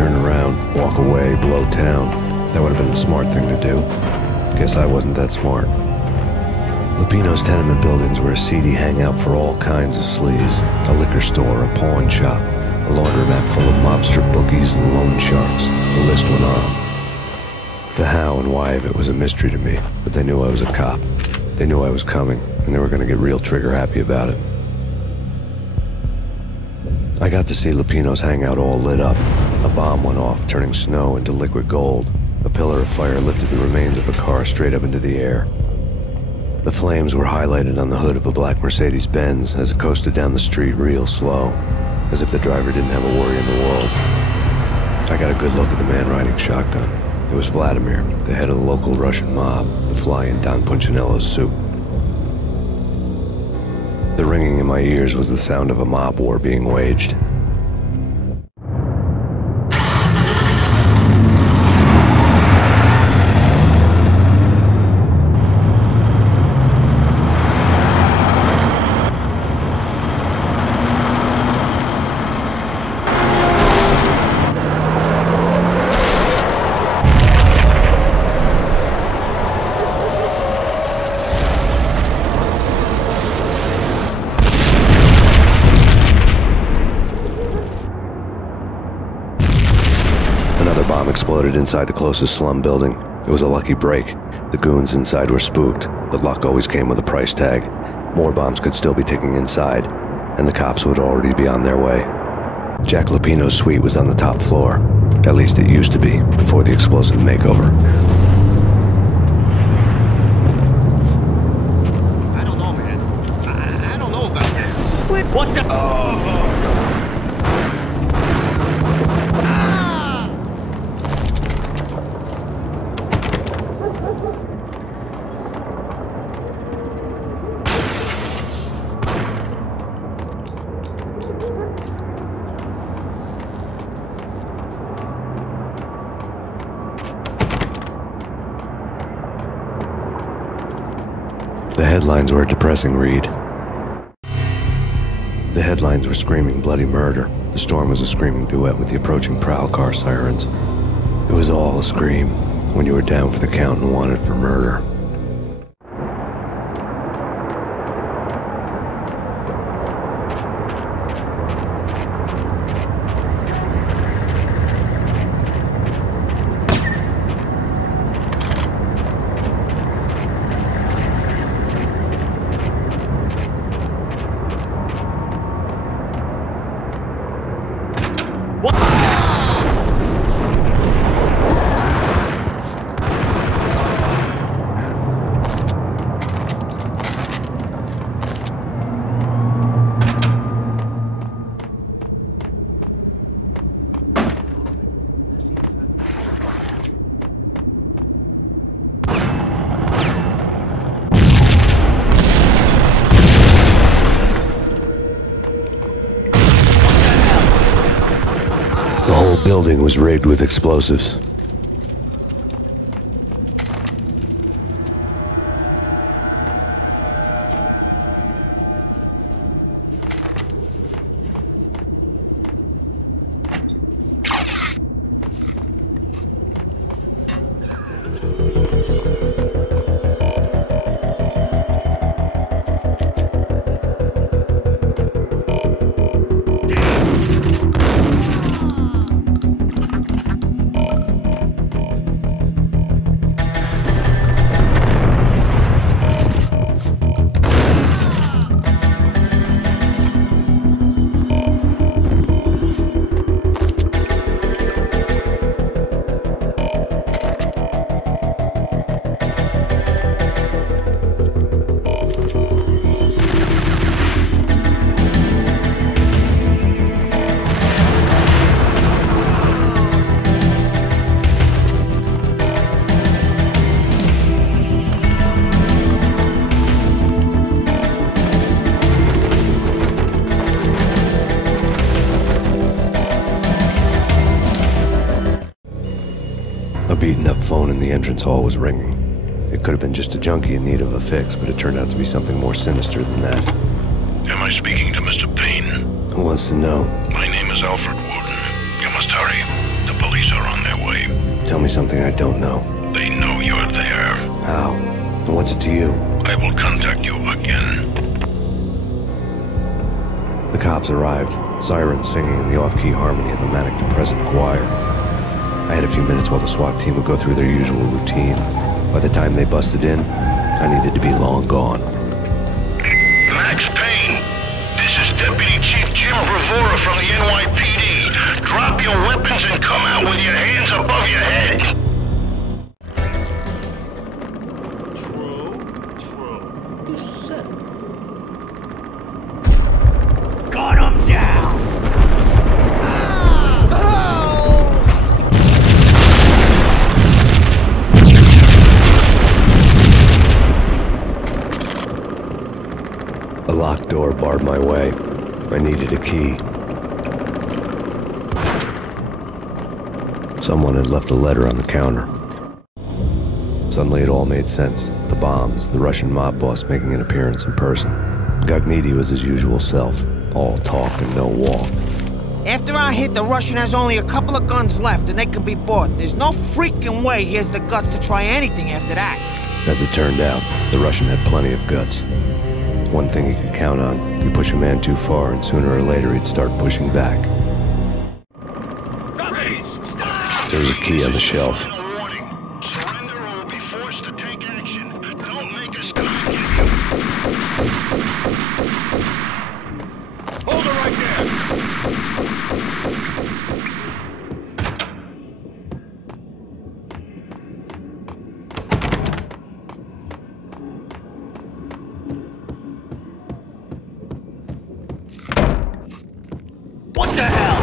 turn around, walk away, blow town. That would have been the smart thing to do. Guess I wasn't that smart. Lupino's tenement buildings were a seedy hangout for all kinds of sleaze. A liquor store, a pawn shop, a laundromat full of mobster bookies and loan sharks. The list went on. The how and why of it was a mystery to me, but they knew I was a cop. They knew I was coming, and they were going to get real trigger-happy about it. I got to see Lupino's hangout all lit up. A bomb went off, turning snow into liquid gold. A pillar of fire lifted the remains of a car straight up into the air. The flames were highlighted on the hood of a black Mercedes-Benz as it coasted down the street real slow, as if the driver didn't have a worry in the world. I got a good look at the man riding shotgun. It was Vladimir, the head of the local Russian mob, the fly in Don Punchinello's suit. The ringing in my ears was the sound of a mob war being waged. Another bomb exploded inside the closest slum building. It was a lucky break. The goons inside were spooked, but luck always came with a price tag. More bombs could still be ticking inside, and the cops would already be on their way. Jack Lupino's suite was on the top floor. At least it used to be, before the explosive makeover. I don't know, man. I don't know about this. What the... Oh. The headlines were a depressing read. The headlines were screaming bloody murder. The storm was a screaming duet with the approaching prowl car sirens. It was all a scream when you were down for the count and wanted for murder. The whole building was rigged with explosives. A beaten-up phone in the entrance hall was ringing. It could have been just a junkie in need of a fix, but it turned out to be something more sinister than that. Am I speaking to Mr. Payne? Who wants to know? My name is Alfred Wooten. You must hurry. The Tell me something I don't know. They know you're there. How? And what's it to you? I will contact you again. The cops arrived, sirens singing in the off-key harmony of a manic-depressive choir. I had a few minutes while the SWAT team would go through their usual routine. By the time they busted in, I needed to be long gone. Max Payne, this is Deputy Chief Jim Bravura from the NYPD. Drop your weapons and come out with your hands above your head. True. Who said it? Gun him down! A locked door barred my way. I needed a key. Someone had left a letter on the counter. Suddenly it all made sense. The bombs, the Russian mob boss making an appearance in person. Gagniti was his usual self, all talk and no walk. After our hit, the Russian has only a couple of guns left and they can be bought. There's no freaking way he has the guts to try anything after that. As it turned out, the Russian had plenty of guts. One thing you could count on, you push a man too far and sooner or later he'd start pushing back. There was a key on the shelf. Surrender or we'll be forced to take action. Don't make us come. Hold it right there! What the hell?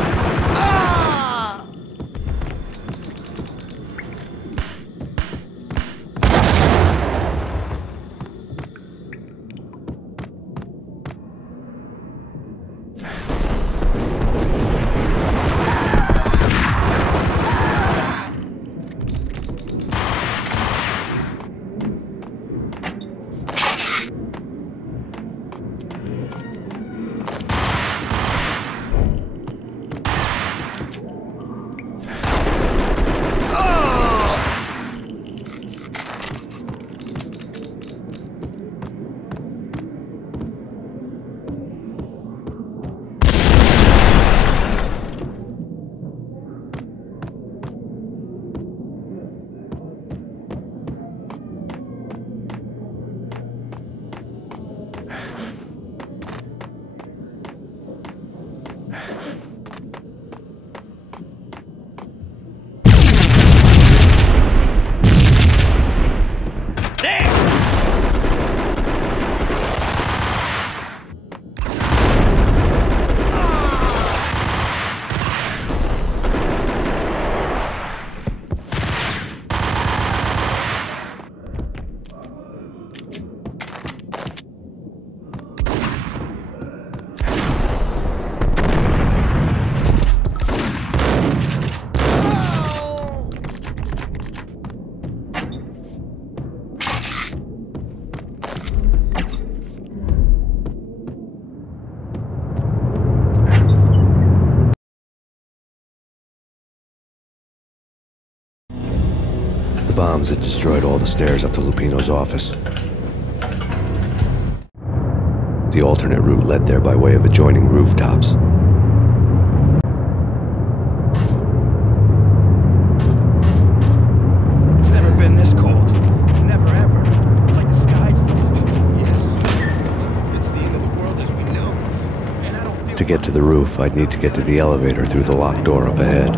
The bombs had destroyed all the stairs up to Lupino's office. The alternate route led there by way of adjoining rooftops. It's never been this cold. Never ever. It's like the sky's falling. Yes. It's the end of the world as we know it. And I don't feel To get to the roof, I'd need to get to the elevator through the locked door up ahead.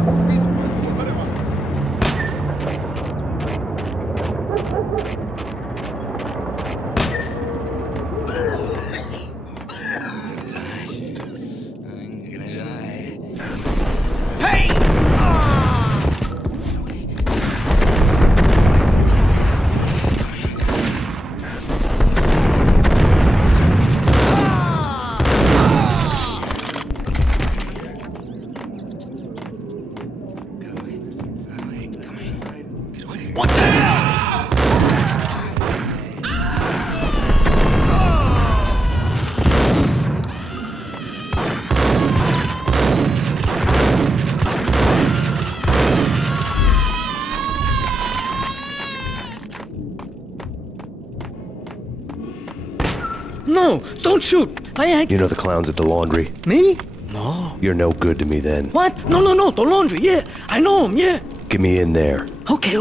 no, don't shoot. You know the clowns at the laundry? Me? No. You're no good to me then. What? No, the laundry, yeah. I know him, yeah. Get me in there. Okay.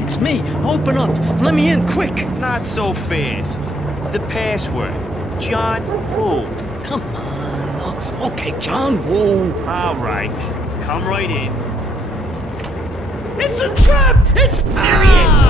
It's me. Open up. Let me in, quick. Not so fast. The password. John Woo. Come on. Okay, John Woo. All right. Come right in. It's a trap! It's... There he is.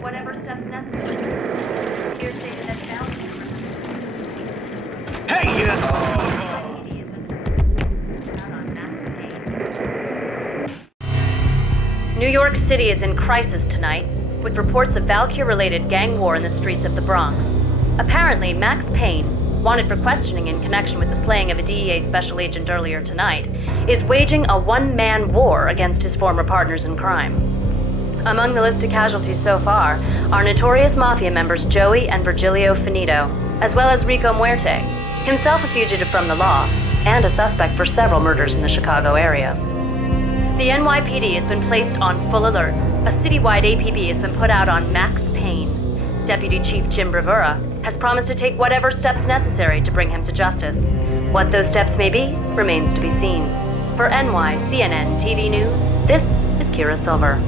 Whatever steps necessary. Here stated as bound. Hey, New York City is in crisis tonight, with reports of Valkyrie-related gang war in the streets of the Bronx. Apparently, Max Payne, wanted for questioning in connection with the slaying of a DEA special agent earlier tonight, is waging a one-man war against his former partners in crime. Among the list of casualties so far are notorious mafia members Joey and Virgilio Finito, as well as Rico Muerte, himself a fugitive from the law, and a suspect for several murders in the Chicago area. The NYPD has been placed on full alert. A citywide APB has been put out on Max Payne. Deputy Chief Jim Bravura has promised to take whatever steps necessary to bring him to justice. What those steps may be remains to be seen. For NYCNN TV News, this is Kira Silver.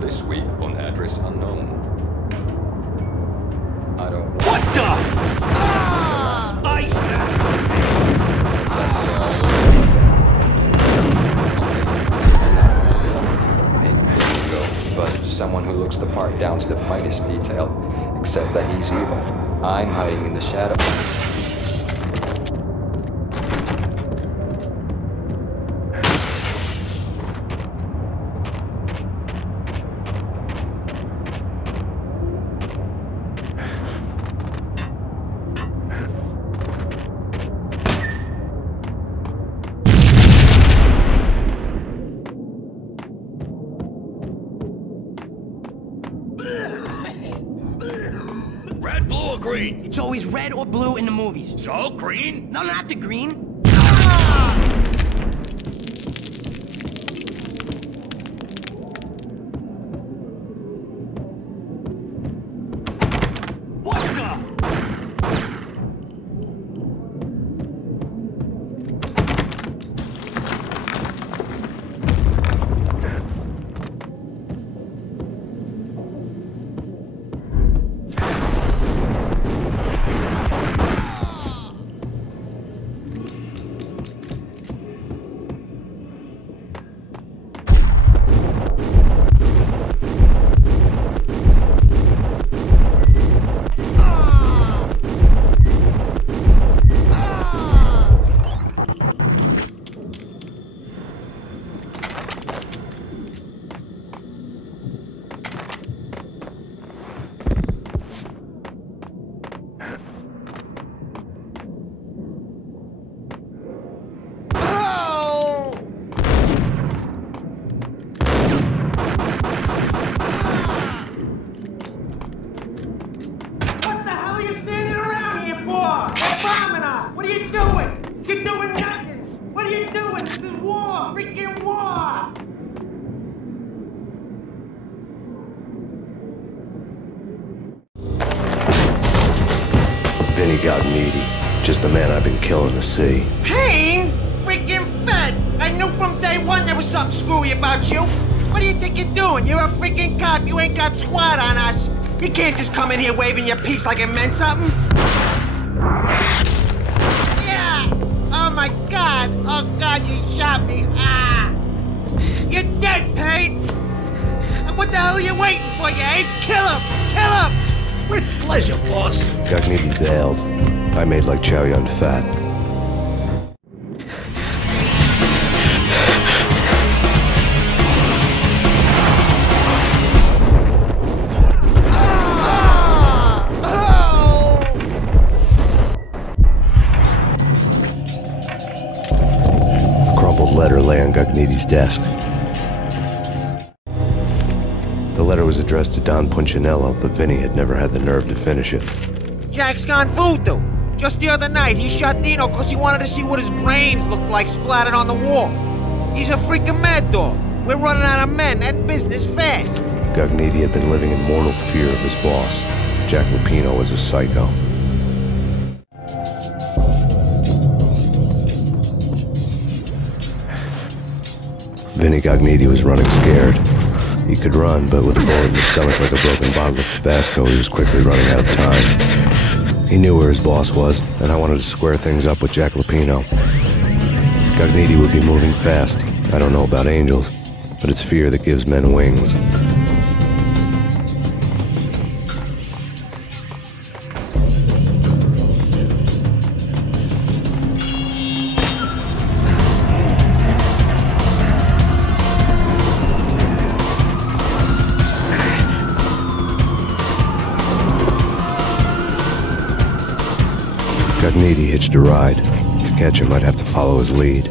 This week on address unknown. I don't want... what the? Ice! But someone who looks the part down to the finest detail, except that he's evil. I'm hiding in the shadow. Red, blue, or green? It's always red or blue in the movies. So, green? No, not the green. What the? Hey, Bomber! What are you doing? You're doing nothing! What are you doing? This is war! Freaking war! Vinny Gognitti, just the man I've been killing to see. Payne? Freaking fed! I knew from day one there was something screwy about you. What do you think you're doing? You're a freaking cop. You ain't got squad on us. You can't just come in here waving your piece like it meant something. Yeah! Oh my God! Oh God, you shot me! Ah! You're dead, Payne! And what the hell are you waiting for, you apes? Kill him! Kill him! With pleasure, boss. Gognitti bailed. I made like Chow Yun Fat. A crumpled letter lay on Gognitti's desk. The letter was addressed to Don Punchinello, but Vinny had never had the nerve to finish it. Jack's gone voodoo. Just the other night, he shot Dino because he wanted to see what his brains looked like splattered on the wall. He's a freaking mad dog. We're running out of men and business fast. Gognitti had been living in mortal fear of his boss. Jack Lupino was a psycho. Vinny Gognitti was running scared. He could run, but with a bullet in his stomach like a broken bottle of Tabasco, he was quickly running out of time. He knew where his boss was, and I wanted to square things up with Jack Lupino. Gognitti would be moving fast. I don't know about angels, but it's fear that gives men wings. Gognitti hitched a ride. To catch him, I'd have to follow his lead.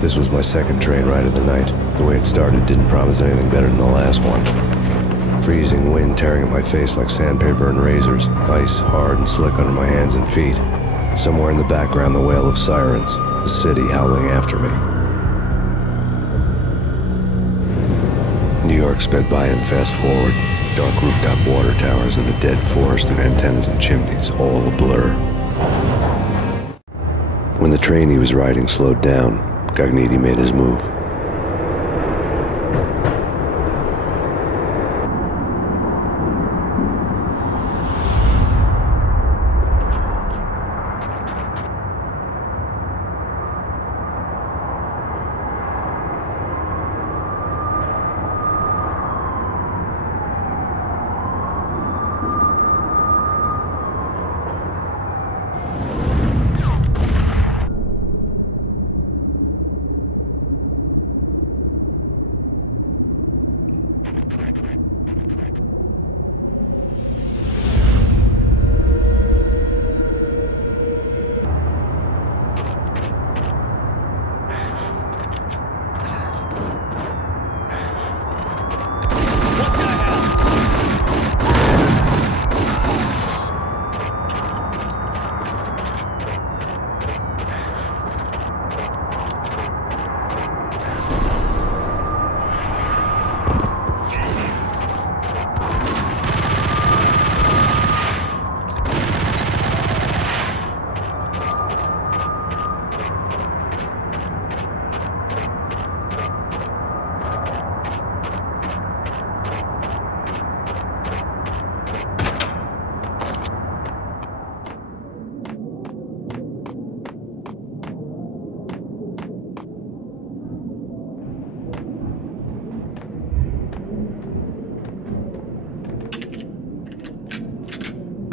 This was my second train ride of the night. The way it started didn't promise anything better than the last one. Freezing wind tearing at my face like sandpaper and razors, ice hard and slick under my hands and feet. Somewhere in the background, the wail of sirens, the city howling after me. New York sped by in fast forward. Dark rooftop water towers and a dead forest of antennas and chimneys, all a blur. When the train he was riding slowed down, Gognitti made his move.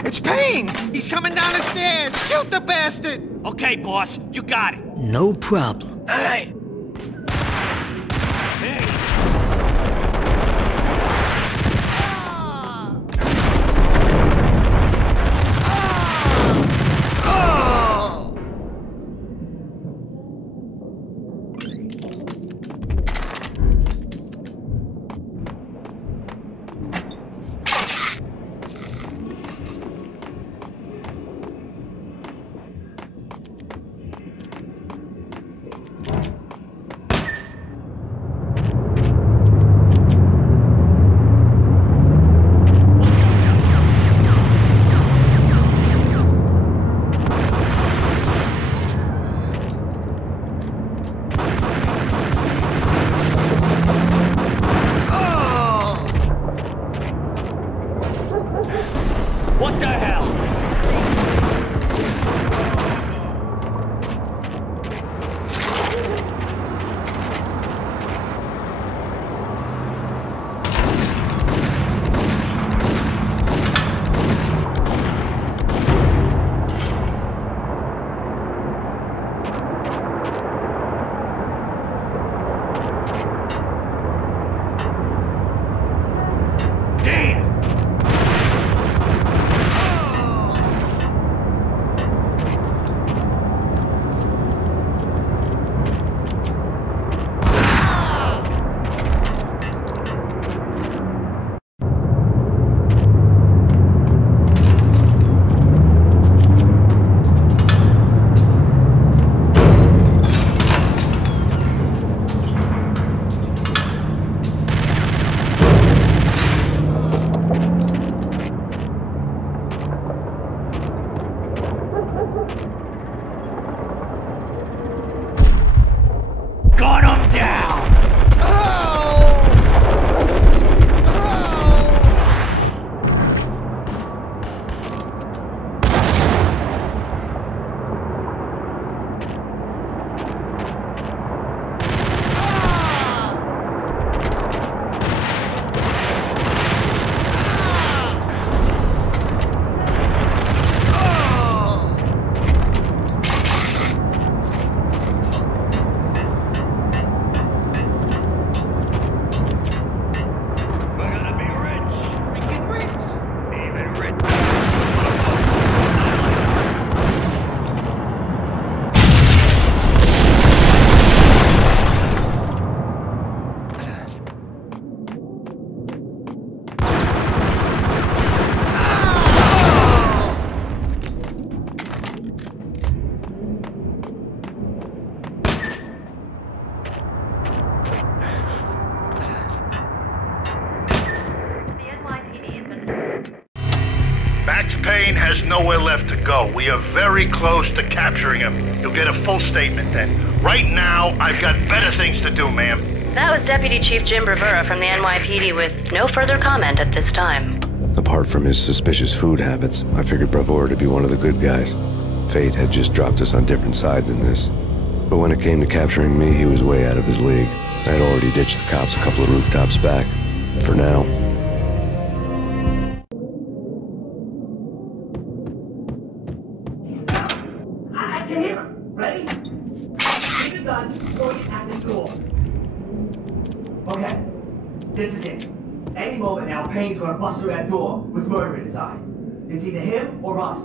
It's Payne! He's coming down the stairs! Shoot the bastard! Okay, boss, you got it. No problem. Hey! What the hell? Gun him down! Max Payne has nowhere left to go. We are very close to capturing him. You'll get a full statement then. Right now, I've got better things to do, ma'am. That was Deputy Chief Jim Bravura from the NYPD with no further comment at this time. Apart from his suspicious food habits, I figured Bravura to be one of the good guys. Fate had just dropped us on different sides in this. But when it came to capturing me, he was way out of his league. I had already ditched the cops a couple of rooftops back. For now. I can hear him. Ready? Take your gun, point it at this door. Okay, this is it. Any moment now, Payne's gonna bust through that door with murder in his eye. It's either him or us.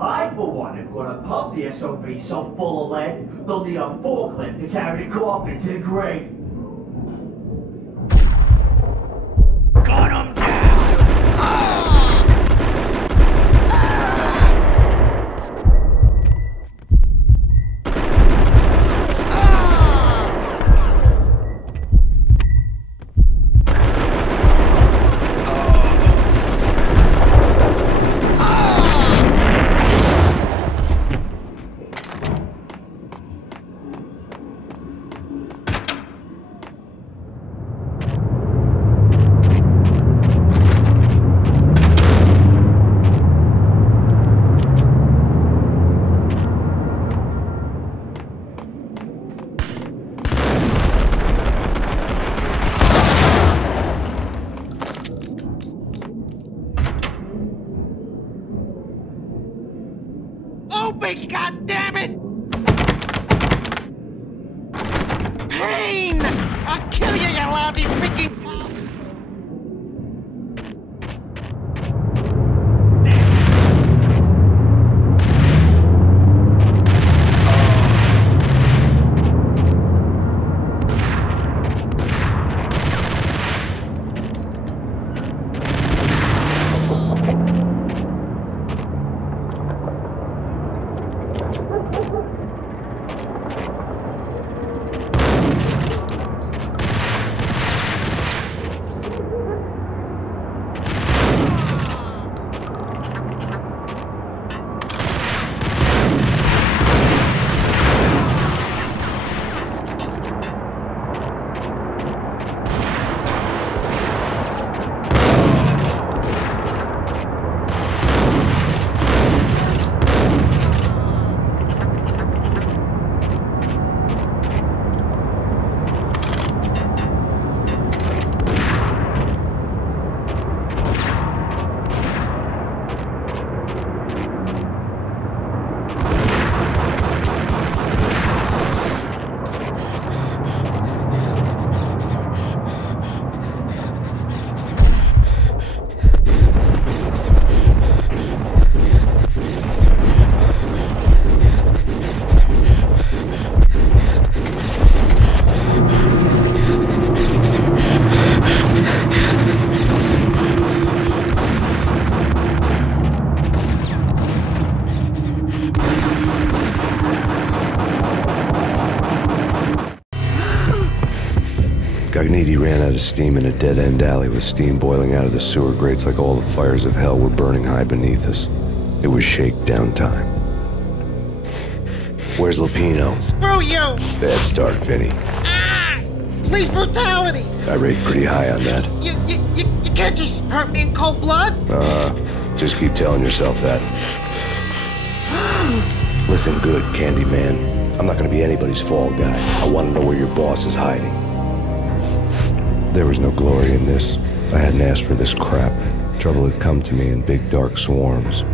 I, for one, am gonna pump the SOB so full of lead, they'll need a forklift to carry the coffin to the grave. Gun him down! Open, goddammit! Payne! I'll kill you, you lousy freaking cop! Cogniti ran out of steam in a dead-end alley with steam boiling out of the sewer grates like all the fires of hell were burning high beneath us. It was shakedown time. Where's Lupino? Screw you! Bad start, Vinny. Ah! Police brutality! I rate pretty high on that. You can't just hurt me in cold blood? Just keep telling yourself that. Listen good, Candyman. I'm not gonna be anybody's fall guy. I want to know where your boss is hiding. There was no glory in this. I hadn't asked for this crap. Trouble had come to me in big dark swarms.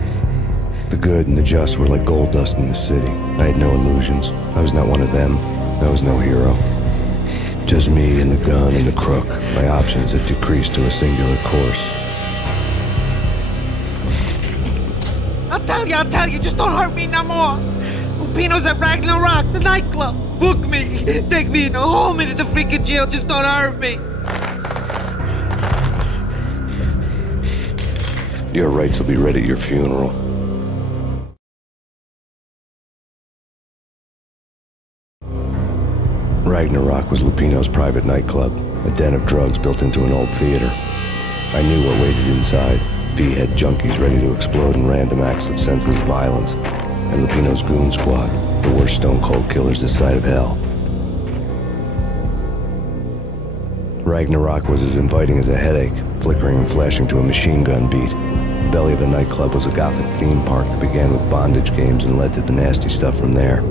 The good and the just were like gold dust in the city. I had no illusions. I was not one of them. I was no hero. Just me and the gun and the crook. My options had decreased to a singular course. I'll tell you, just don't hurt me no more. Lupino's at Ragnarok, the nightclub. Book me. Take me home into the freaking jail, just don't hurt me. Your rights will be read at your funeral. Ragnarok was Lupino's private nightclub, a den of drugs built into an old theater. I knew what waited inside. V-head junkies ready to explode in random acts of senseless violence, and Lupino's goon squad, the worst stone-cold killers this side of hell. Ragnarok was as inviting as a headache, flickering and flashing to a machine gun beat. The belly of the nightclub was a gothic theme park that began with bondage games and led to the nasty stuff from there.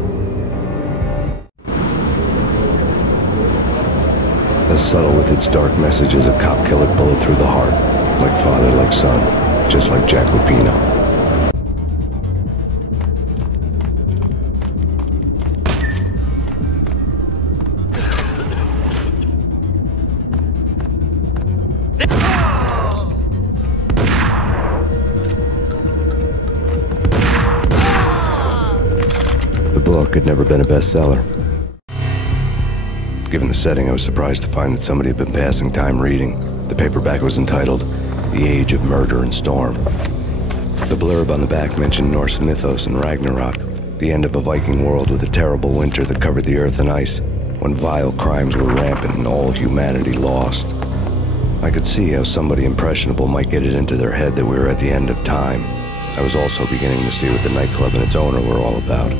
As subtle with its dark message as a cop-killer bullet through the heart, like father, like son, just like Jack Lupino. The book had never been a bestseller. Given the setting, I was surprised to find that somebody had been passing time reading. The paperback was entitled The Age of Murder and Storm. The blurb on the back mentioned Norse mythos and Ragnarok, the end of a Viking world with a terrible winter that covered the earth in ice, when vile crimes were rampant and all humanity lost. I could see how somebody impressionable might get it into their head that we were at the end of time. I was also beginning to see what the nightclub and its owner were all about.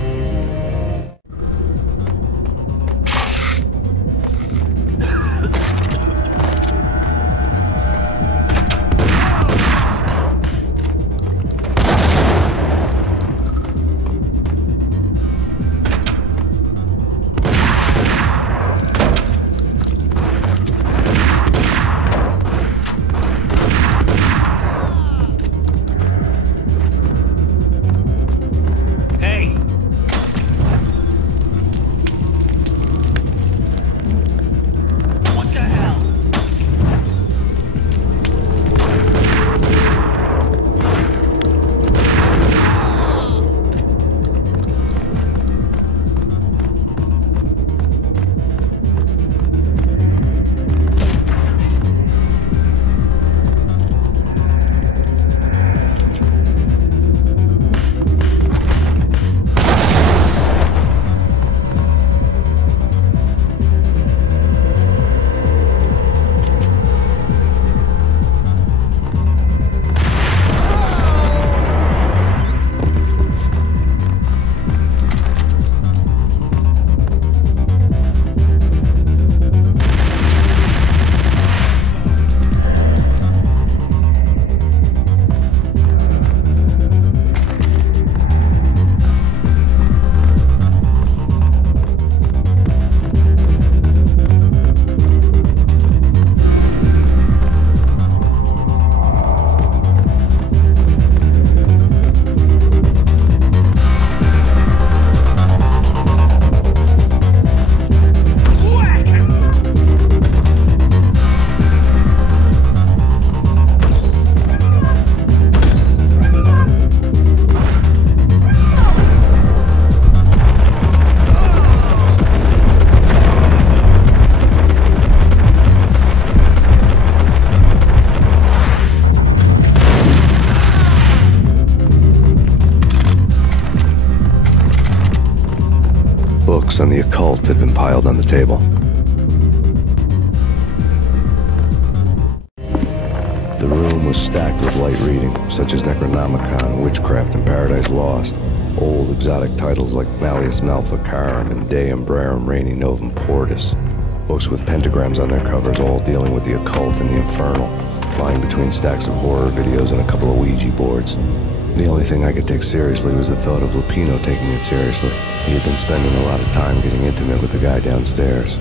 Books on the occult had been piled on the table. The room was stacked with light reading, such as Necronomicon, Witchcraft, and Paradise Lost. Old exotic titles like Malleus Maleficarum and De Umbrarum Reini Novum Portus. Books with pentagrams on their covers, all dealing with the occult and the infernal, lying between stacks of horror videos and a couple of Ouija boards. The only thing I could take seriously was the thought of Lupino taking it seriously. He had been spending a lot of time getting intimate with the guy downstairs.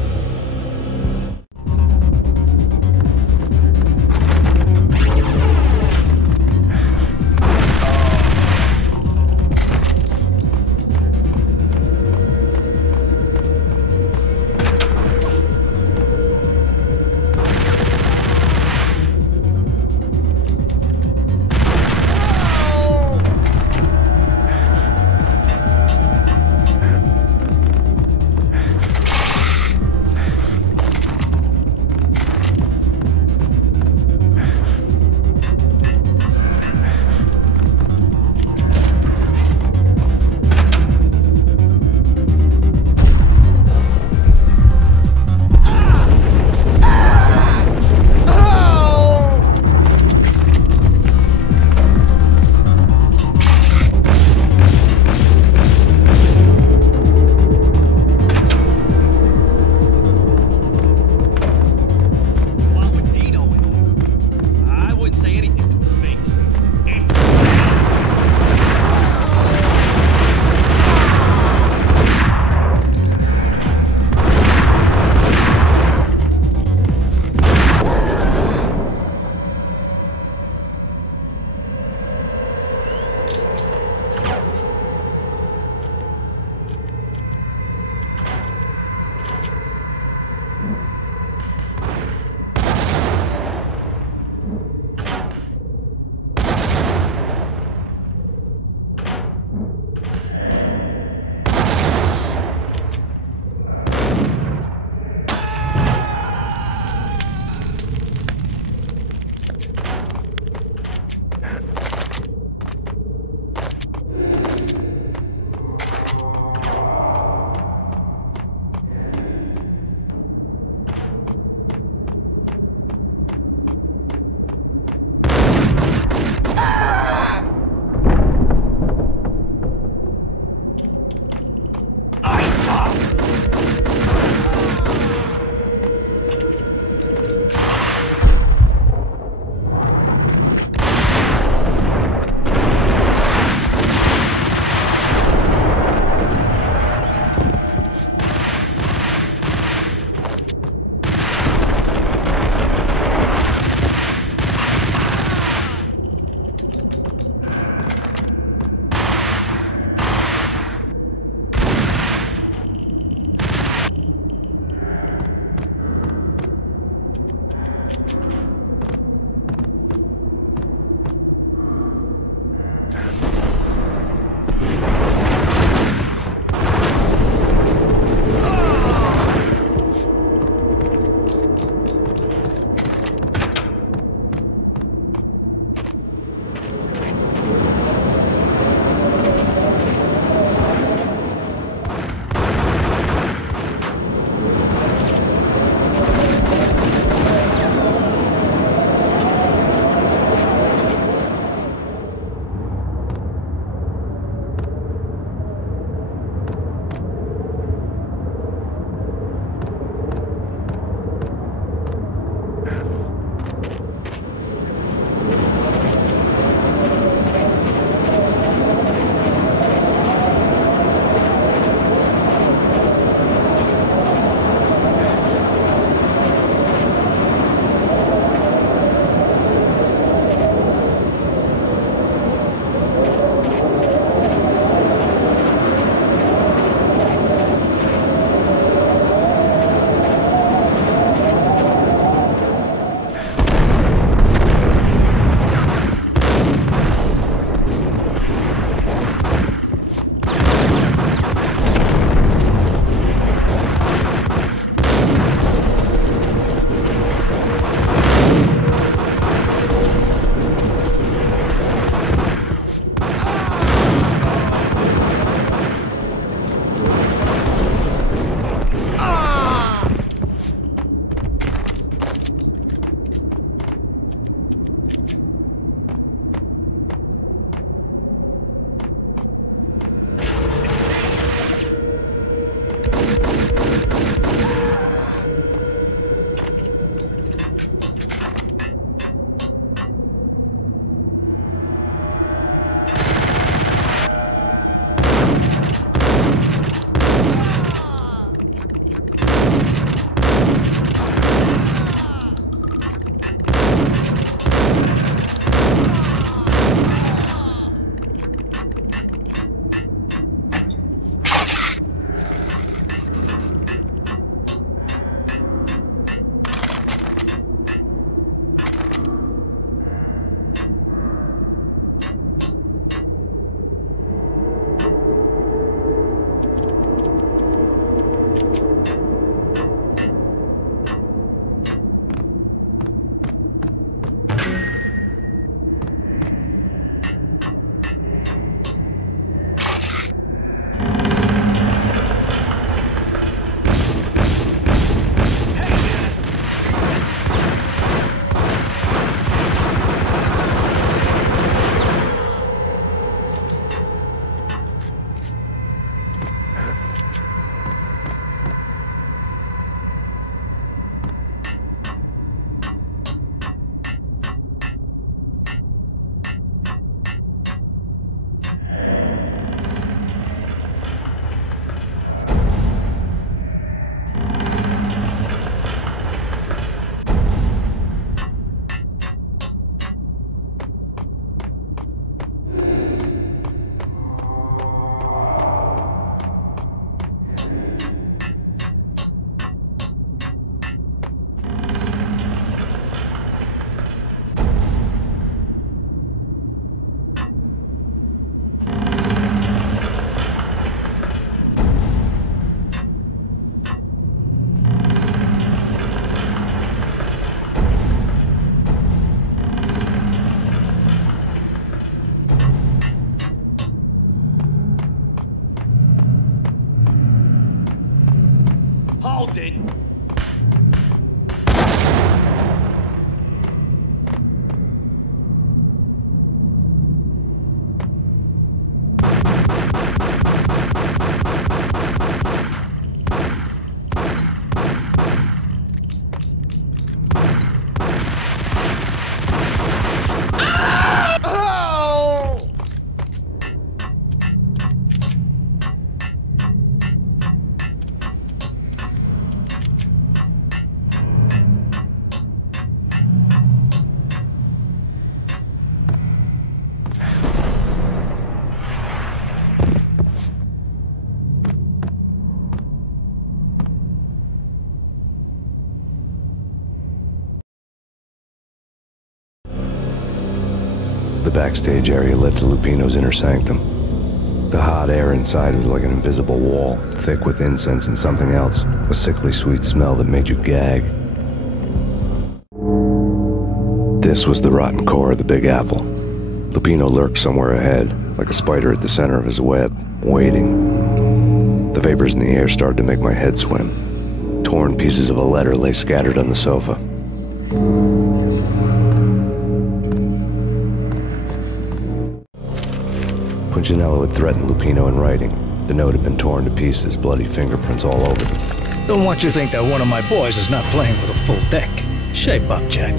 Hold it! The backstage area led to Lupino's inner sanctum. The hot air inside was like an invisible wall, thick with incense and something else, a sickly sweet smell that made you gag. This was the rotten core of the Big Apple. Lupino lurked somewhere ahead, like a spider at the center of his web, waiting. The vapors in the air started to make my head swim. Torn pieces of a letter lay scattered on the sofa. Punchinello had threatened Lupino in writing. The note had been torn to pieces, bloody fingerprints all over them. Don't want you to think that one of my boys is not playing with a full deck. Shape up, Jack.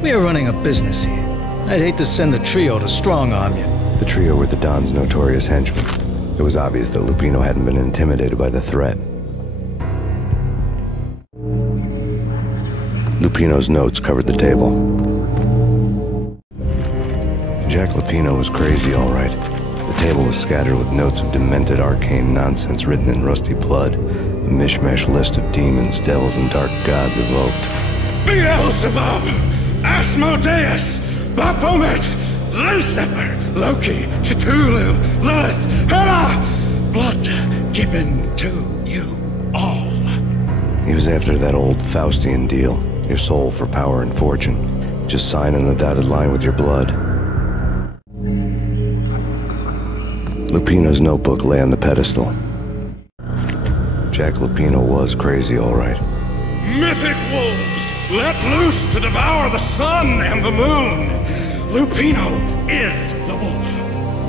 We are running a business here. I'd hate to send the trio to strong-arm you. The trio were the Don's notorious henchmen. It was obvious that Lupino hadn't been intimidated by the threat. Lupino's notes covered the table. Jack Lupino was crazy, all right. The table was scattered with notes of demented arcane nonsense written in rusty blood, a mishmash list of demons, devils, and dark gods evoked. Beelzebub, Asmodeus, Baphomet, Lucifer, Loki, Cthulhu, Lilith, Hela! Blood given to you all. He was after that old Faustian deal, your soul for power and fortune. Just sign on the dotted line with your blood. Lupino's notebook lay on the pedestal. Jack Lupino was crazy, all right. Mythic wolves, let loose to devour the sun and the moon. Lupino is the wolf.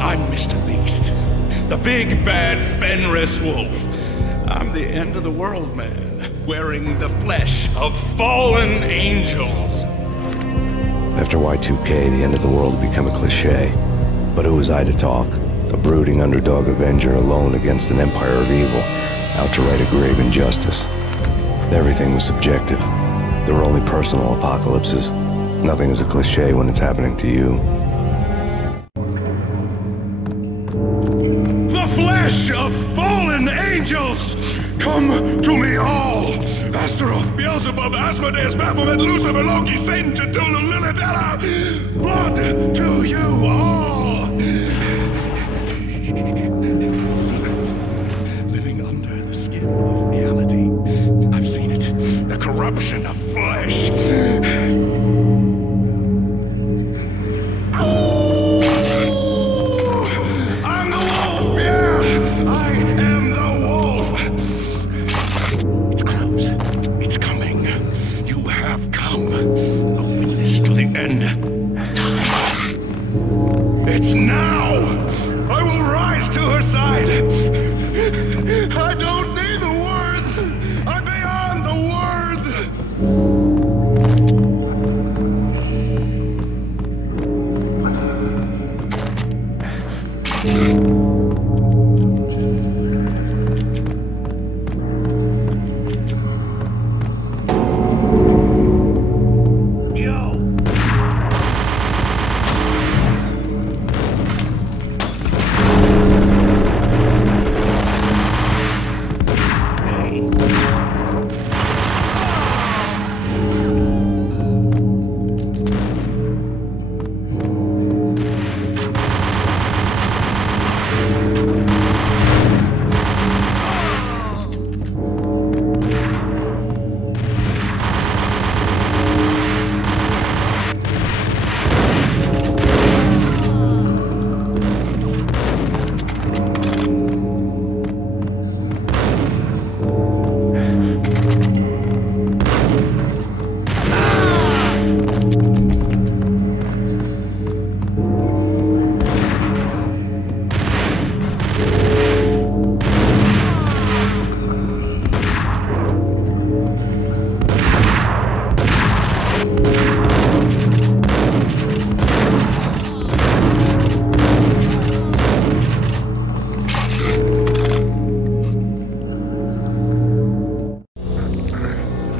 I'm Mr. Beast, the big bad Fenris wolf. I'm the end of the world man, wearing the flesh of fallen angels. After Y2K, the end of the world had become a cliché. But who was I to talk? A brooding underdog avenger alone against an empire of evil, out to right a grave injustice. Everything was subjective. There were only personal apocalypses. Nothing is a cliché when it's happening to you. The flesh of fallen angels! Come to me all! Astaroth, Beelzebub, Asmodeus, Baphomet, Lucifer, Loki, Satan, Cthulhu, Lilith, Hela! Blood to you all! Living under the skin of reality. I've seen it. The corruption of flesh. I'm the wolf, yeah! I am the wolf! It's close. It's coming. You have come. A witness to the end of time. It's now! I will rise to her side! I don't need the words! I'm beyond the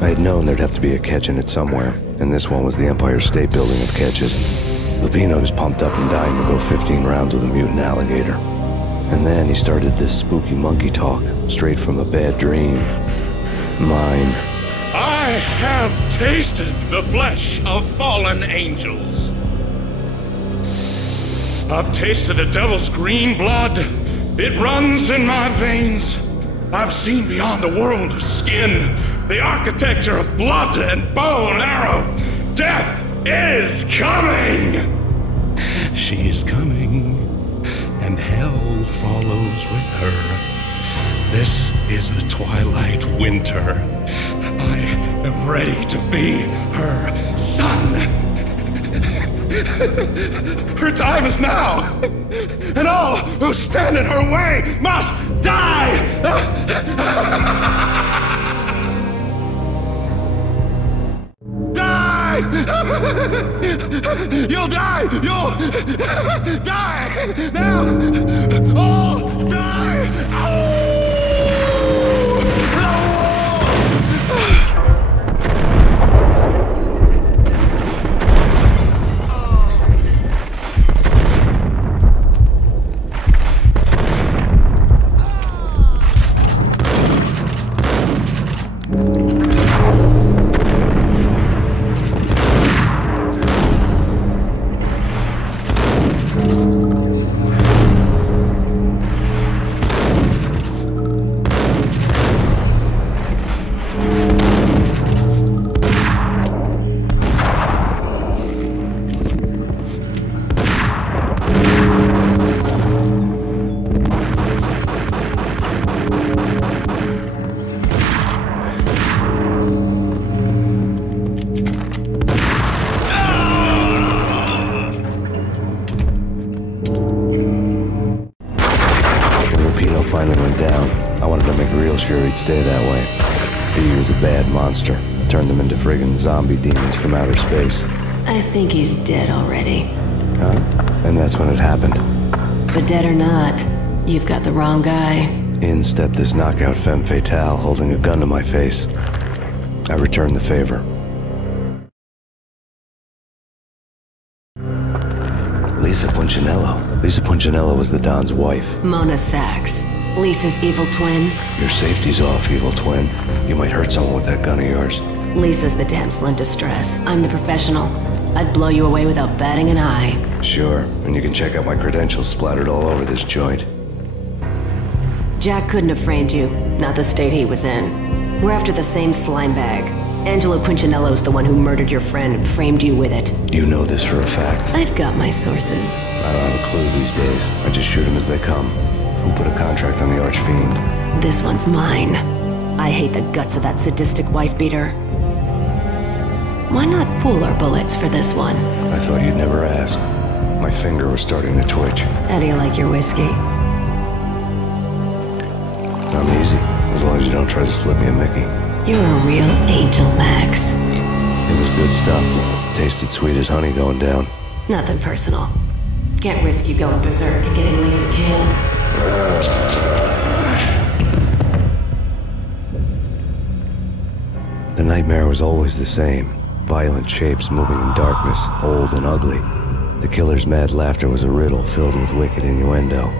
I had known there'd have to be a catch in it somewhere, and this one was the Empire State Building of catches. Lupino was pumped up and dying to go 15 rounds with a mutant alligator. And then he started this spooky monkey talk, straight from a bad dream. Mine. I have tasted the flesh of fallen angels. I've tasted the devil's green blood. It runs in my veins. I've seen beyond the world of skin, the architecture of blood and bow and arrow. Death is coming! She is coming, and hell follows with her. This is the twilight winter. I am ready to be her son. Her time is now, and all who stand in her way must die! Die! You'll die! You'll die! Now! All die! Oh! Finally went down. I wanted to make real sure he'd stay that way. He was a bad monster. Turned them into friggin' zombie demons from outer space. I think he's dead already. Huh? And that's when it happened. But dead or not, you've got the wrong guy. In stepped this knockout femme fatale, holding a gun to my face. I returned the favor. Lisa Punchinello. Lisa Punchinello was the Don's wife. Mona Sachs. Lisa's evil twin. Your safety's off, evil twin. You might hurt someone with that gun of yours. Lisa's the damsel in distress. I'm the professional. I'd blow you away without batting an eye. Sure, and you can check out my credentials splattered all over this joint. Jack couldn't have framed you. Not the state he was in. We're after the same slime bag. Angelo Punchinello's the one who murdered your friend and framed you with it. You know this for a fact. I've got my sources. I don't have a clue these days. I just shoot them as they come. Who put a contract on the Archfiend? This one's mine. I hate the guts of that sadistic wife-beater. Why not pool our bullets for this one? I thought you'd never ask. My finger was starting to twitch. How do you like your whiskey? I'm easy, as long as you don't try to slip me a Mickey. You're a real angel, Max. It was good stuff. Tasted sweet as honey going down. Nothing personal. Can't risk you going berserk and getting Lisa killed. The nightmare was always the same. Violent shapes moving in darkness, old and ugly. The killer's mad laughter was a riddle filled with wicked innuendo.